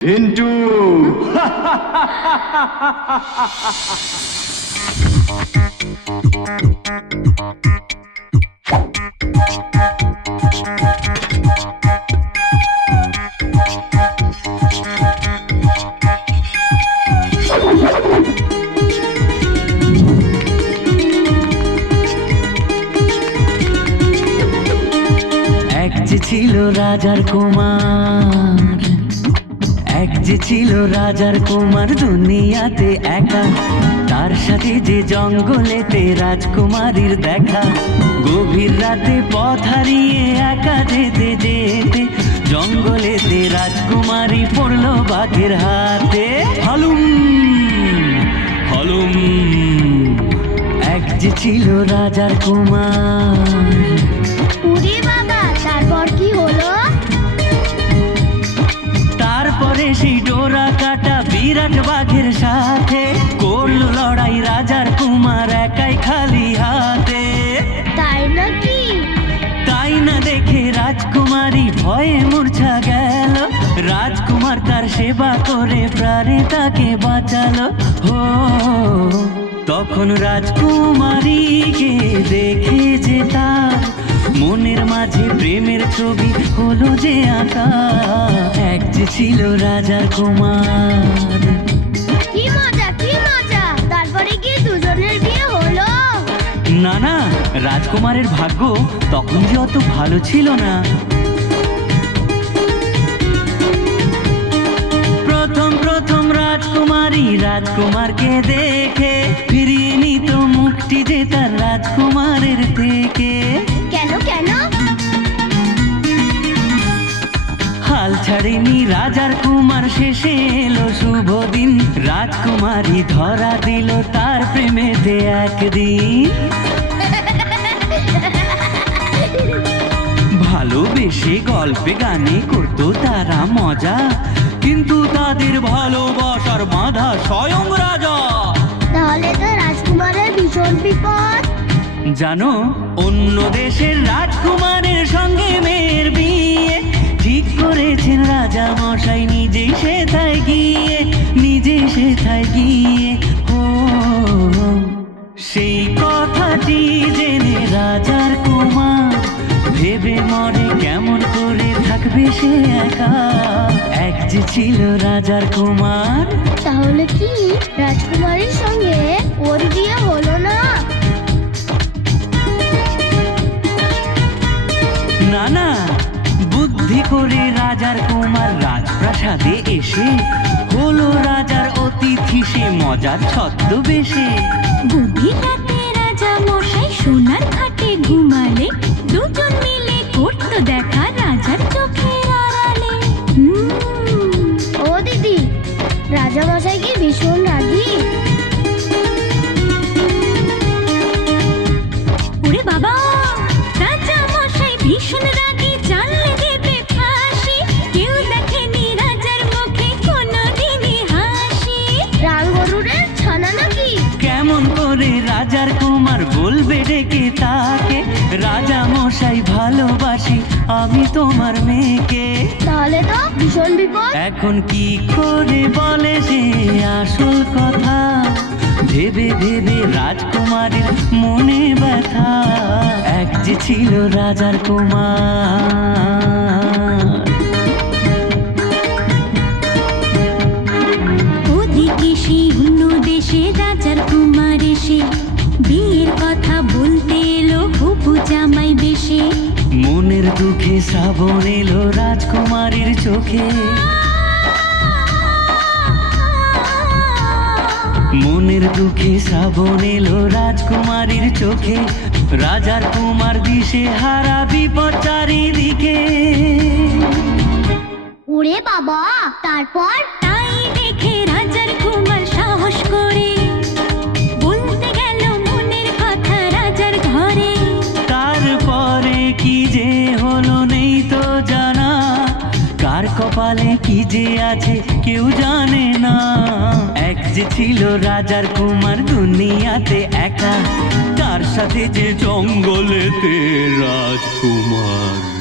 ঝিন্টু। এক যে ছিল রাজার কুমার, এক যে ছিল রাজার কুমার দুনিয়াতে একা, তার সাথে যে জঙ্গলেতে রাজকুমারীর দেখা। গভীর রাতে পথ হারিয়ে একা যেতে যেতে জঙ্গলেতে রাজকুমারী পড়লো বাঘের হাতে। হালুম হালুম, এক যে ছিল রাজার কুমার। উরে বাবা, তারপর কি হলো? তারপরে সেই ডোরা কাটা বিরাট বাঘের সাথে করল লড়াই রাজার কুমার একাই খালি হাতে। তাই নাকি? তাই না দেখে রাজকুমারী ভয়ে মূর্ছা গেল, রাজকুমার তার সেবা করে প্রাণে তাকে বাঁচালো। হো তখন রাজকুমারীকে দেখে যে তার মনের মাঝে প্রেমের ছবি হলো যে আঁকা। এক যে ছিল রাজার কুমার। কি মজা, কি মজা! তারপরে কি দুজনের বিয়ে হলো? না না, রাজকুমারের ভাগ্য তখন যে অত ভালো ছিল না। প্রথম প্রথম রাজকুমারী রাজকুমারকে দেখে ফিরিয়ে নিত মুখটি যে তার রাজকুমারের থেকে। কেন কেন? হাল ছাড়েনি রাজার কুমার, শেষে এলো শুভ দিন। রাজকুমারী ধরা দিল তার প্রেমেতে একদিন। ভালোবেসে গল্পে গানে করতো তারা মজা, কিন্তু তাদের ভালোবাসার বাধা স্বয়ং রাজা। তাহলে তো রাজকুমারের ভীষণ বিপদ। জানো, অন্য দেশের রাজকুমারের সঙ্গে মেয়ের বিয়ে ঠিক করেছেন রাজা মশাই, নিজেই সেথায় গিয়ে, নিজে সেথায় গিয়ে। ও সেই কথাটি জেনে রাজার কুমার ভেবে মরে কেমন করে থাকবে সে একা। এক যে ছিল রাজার কুমার। তাহলে কি রাজকুমারীর সঙ্গে ওর বিয়ে হলো না? না না, বুদ্ধি করে রাজার কুমার রাজপ্রাসাদে এসে হলো রাজার অতিথি, সে মজার ছদ্মবেশে। গভীর রাতে রাজা মশাই সোনার খাটে ঘুমালে, দুজন মিলে করতো দেখা রাজার চোখের আড়ালে। ও দিদি, রাজা মশাই কি ভীষণ রাগী? ওরে বাবা, রাজা মশাই ভীষণ রাগী, জানলে দেবে ফাঁসি। কেউ দেখেনি রাজার মুখে কোনোদিনই হাসি। রাঙ্গরুরের ছানা নাকি? কেমন করে রাজার কুমার বলবে ডেকে তাকে, রাজা মশাই ভালোবাসি আমি তোমার মেয়েকে। তাহলে তো ভীষণ বিপদ। এখন কি করে বলে সে আসল কথা, ভেবে ভেবে রাজকুমারের মনে ব্যথা। এক যে ছিল রাজার কুমার। ওদিকে সেই অন্য দেশে রাজার কুমার এসে বিয়ের কথা বলতে এলো হবু জামাই বেশে। মনের দুঃখে শ্রাবণ এলো রাজকুমারীর চোখে, মনের দুঃখে শ্রাবণ এলো রাজকুমারীর চোখে। রাজার কুমার দিশে হারা, বিপদ চারিদিকে। ওরে বাবা, তারপর? তাই দেখে রাজার কুমার সাহস করে বলতে গেল মনের কথা রাজার ঘরে। তারপরে কি যে হলো নেই তো জানা, কার কপালে কি যে আছে কেউ জানে না। এক যে ছিল রাজার কুমার দুনিয়াতে একা, তার সাথে যে জঙ্গলেতে রাজকুমার।